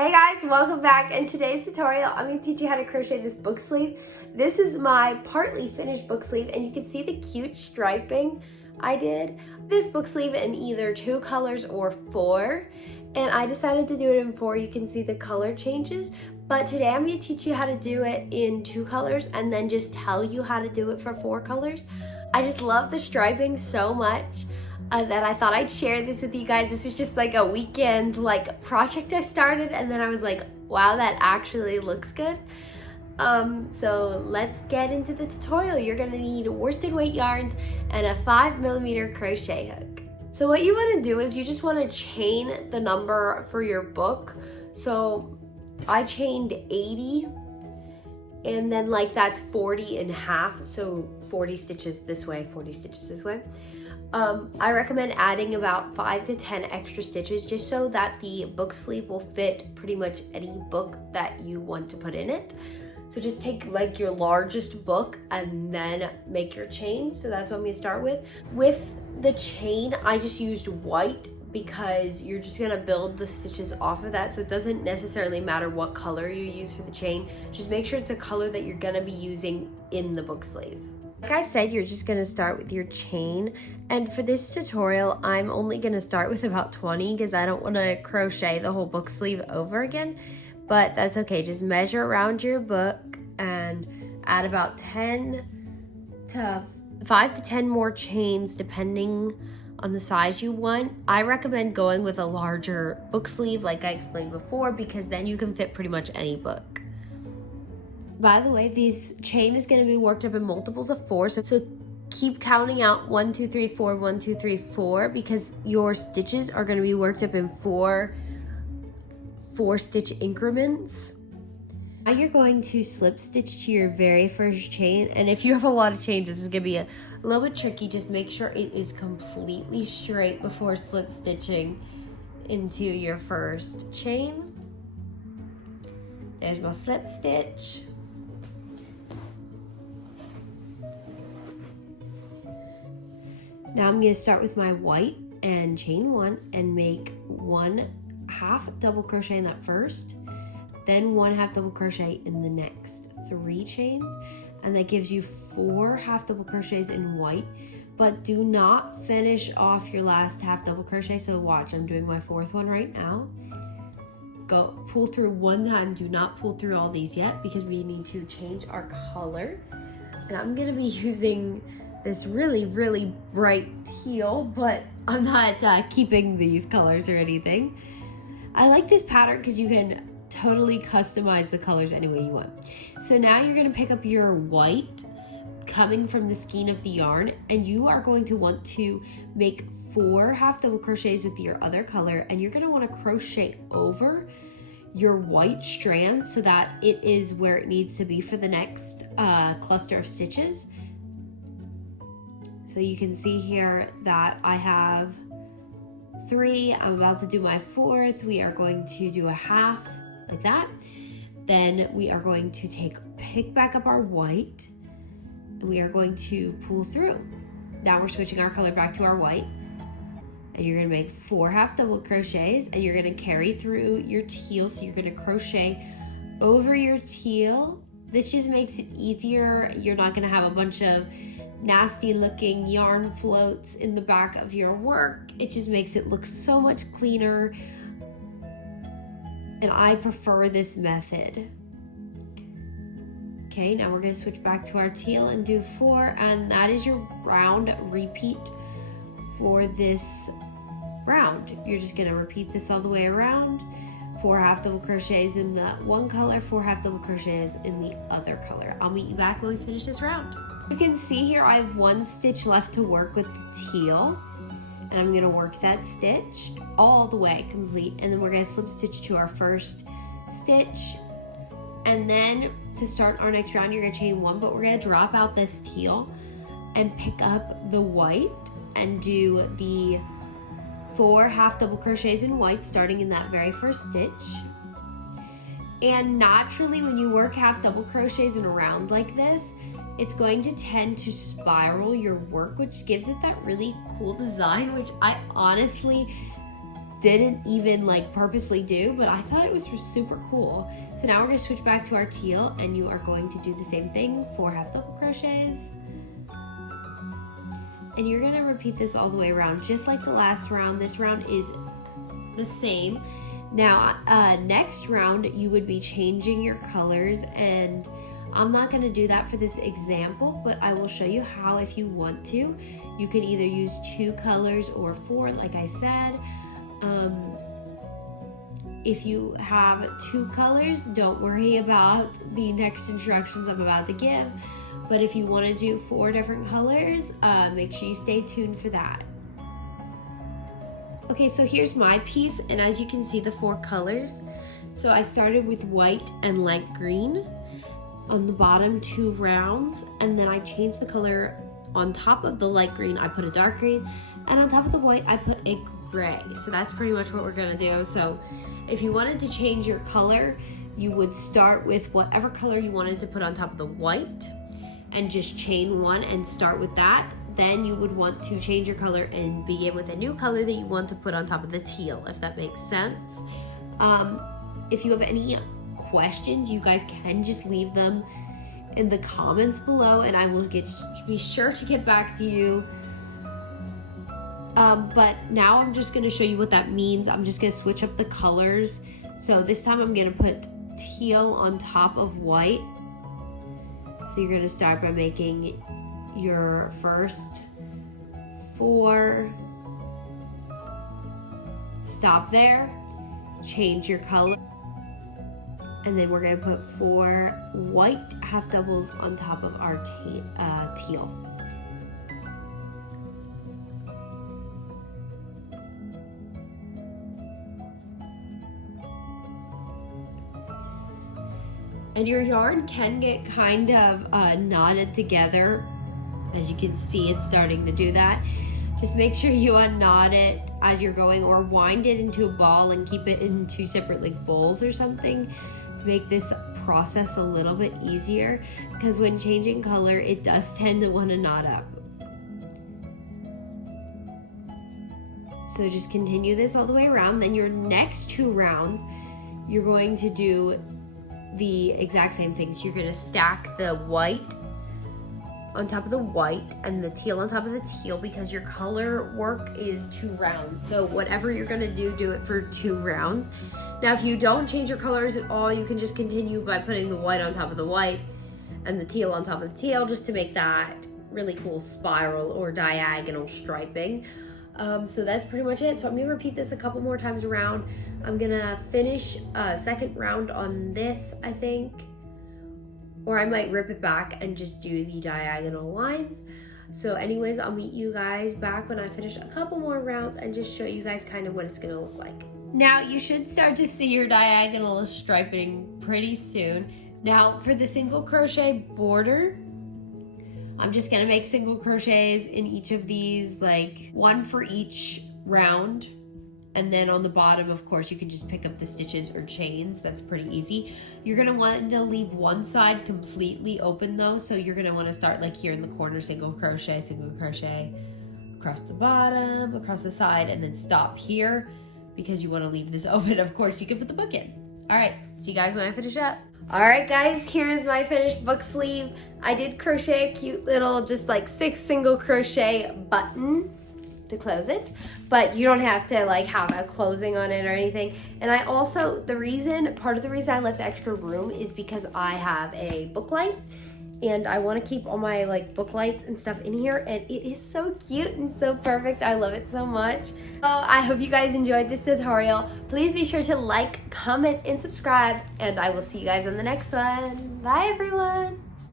Hey guys, welcome back. In today's tutorial, I'm going to teach you how to crochet this book sleeve. This is my partly finished book sleeve, and you can see the cute striping I did. This book sleeve in either 2 colors or 4, and I decided to do it in 4. You can see the color changes, but today I'm going to teach you how to do it in 2 colors and then just tell you how to do it for 4 colors. I just love the striping so much that I thought I'd share this with you guys. This was just like a weekend project I started, and then I was like, wow, that actually looks good. So let's get into the tutorial. You're gonna need worsted weight yarns and a 5mm crochet hook. So what you wanna do is you just wanna chain the number for your book. So I chained 80, and then that's 40 in half. So 40 stitches this way, 40 stitches this way. I recommend adding about 5 to 10 extra stitches just so that the book sleeve will fit pretty much any book that you want to put in it. So just take your largest book and then make your chain. So that's what I'm gonna start with. With the chain, I just used white because you're just gonna build the stitches off of that. So it doesn't necessarily matter what color you use for the chain. Just make sure it's a color that you're gonna be using in the book sleeve. Like I said, you're just gonna start with your chain. And for this tutorial, I'm only gonna start with about 20 because I don't wanna crochet the whole book sleeve over again, but that's okay. Just measure around your book and add about 5 to 10 more chains depending on the size you want. I recommend going with a larger book sleeve like I explained before, because then you can fit pretty much any book. By the way, this chain is going to be worked up in multiples of 4, so keep counting out 1, 2, 3, 4, 1, 2, 3, 4, because your stitches are going to be worked up in 4 stitch increments. Now you're going to slip stitch to your very first chain, and if you have a lot of chains, this is going to be a little bit tricky. Just make sure it is completely straight before slip stitching into your first chain. There's my slip stitch. Now I'm going to start with my white and chain 1 and make 1/2 double crochet in that first, then 1/2 double crochet in the next 3 chains, and that gives you 4 half double crochets in white. But do not finish off your last half double crochet. So watch, I'm doing my 4th one right now. Go pull through 1 time. Do not pull through all these yet because we need to change our color. And I'm going to be using this really, really bright teal, but I'm not keeping these colors or anything. I like this pattern because you can totally customize the colors any way you want. So now you're gonna pick up your white coming from the skein of the yarn, and you are going to want to make 4 half double crochets with your other color, and you're gonna want to crochet over your white strand so that it is where it needs to be for the next cluster of stitches. So you can see here that I have 3. I'm about to do my 4th. We are going to do a half like that. Then we are going to pick back up our white, and we are going to pull through. Now we're switching our color back to our white, and you're gonna make 4 half double crochets, and you're gonna carry through your teal. So you're gonna crochet over your teal. This just makes it easier. You're not gonna have a bunch of nasty looking yarn floats in the back of your work. It just makes it look so much cleaner, and I prefer this method. Okay, now we're going to switch back to our teal and do 4, and that is your round repeat for this round. You're just going to repeat this all the way around. 4 half double crochets in the one color, 4 half double crochets in the other color. I'll meet you back when we finish this round. You can see here I have 1 stitch left to work with the teal, and I'm going to work that stitch all the way complete, and then we're going to slip stitch to our first stitch. And then to start our next round, you're going to chain 1, but we're going to drop out this teal and pick up the white and do the 4 half double crochets in white starting in that very first stitch. And naturally, when you work half double crochets in a round like this, it's going to tend to spiral your work, which gives it that really cool design, which I honestly didn't even like purposely do, but I thought it was super cool. So now we're gonna switch back to our teal, and you are going to do the same thing, 4 half double crochets. And you're gonna repeat this all the way around, just like the last round. This round is the same. Now, next round, you would be changing your colors, and I'm not gonna do that for this example, but I will show you how if you want to. You can either use 2 colors or 4, like I said. If you have 2 colors, don't worry about the next instructions I'm about to give. But if you want to do 4 different colors, make sure you stay tuned for that. Okay, so here's my piece, and as you can see, the 4 colors. So I started with white and light green on the bottom 2 rounds, and then I changed the color. On top of the light green, I put a dark green, and on top of the white, I put a gray. So that's pretty much what we're gonna do. So if you wanted to change your color, you would start with whatever color you wanted to put on top of the white, and just chain 1 and start with that. Then you would want to change your color and begin with a new color that you want to put on top of the teal, if that makes sense. If you have any questions, you guys can just leave them in the comments below, and I will be sure to get back to you. But now I'm just going to show you what that means. I'm just going to switch up the colors. So this time I'm going to put teal on top of white. So you're going to start by making your first 4, stop there, change your color, and then we're going to put 4 white half doubles on top of our teal. And your yarn can get kind of knotted together. As you can see, it's starting to do that. Just make sure you unknot it as you're going, or wind it into a ball and keep it in 2 separate like bowls or something to make this process a little bit easier, because when changing color, it does tend to want to knot up. So just continue this all the way around. Then your next 2 rounds, you're going to do the exact same things. You're going to stack the white on top of the white and the teal on top of the teal, because your color work is 2 rounds. So whatever you're going to do it for 2 rounds. Now if you don't change your colors at all, you can just continue by putting the white on top of the white and the teal on top of the teal, just to make that really cool spiral or diagonal striping. So that's pretty much it. So I'm going to repeat this a couple more times around. I'm going to finish a second round on this, I think. Or I might rip it back and just do the diagonal lines. So anyways, I'll meet you guys back when I finish a couple more rounds and just show you guys kind of what it's going to look like. Now you should start to see your diagonal striping pretty soon. Now for the single crochet border, I'm just going to make single crochets in each of these, like 1 for each round. And then on the bottom, of course, you can just pick up the stitches or chains. That's pretty easy. You're going to want to leave one side completely open though. So you're going to want to start like here in the corner, single crochet, across the bottom, across the side, and then stop here because you want to leave this open. Of course, you can put the book in. All right, see you guys when I finish up. All right, guys, here's my finished book sleeve. I did crochet a cute little, just like 6 single crochet button to close it, but you don't have to like have a closing on it or anything. And I also, part of the reason I left extra room is because I have a book light, and I want to keep all my like book lights and stuff in here, and it is so cute and so perfect. I love it so much. So I hope you guys enjoyed this tutorial. Please be sure to like, comment, and subscribe, and I will see you guys on the next one. Bye everyone.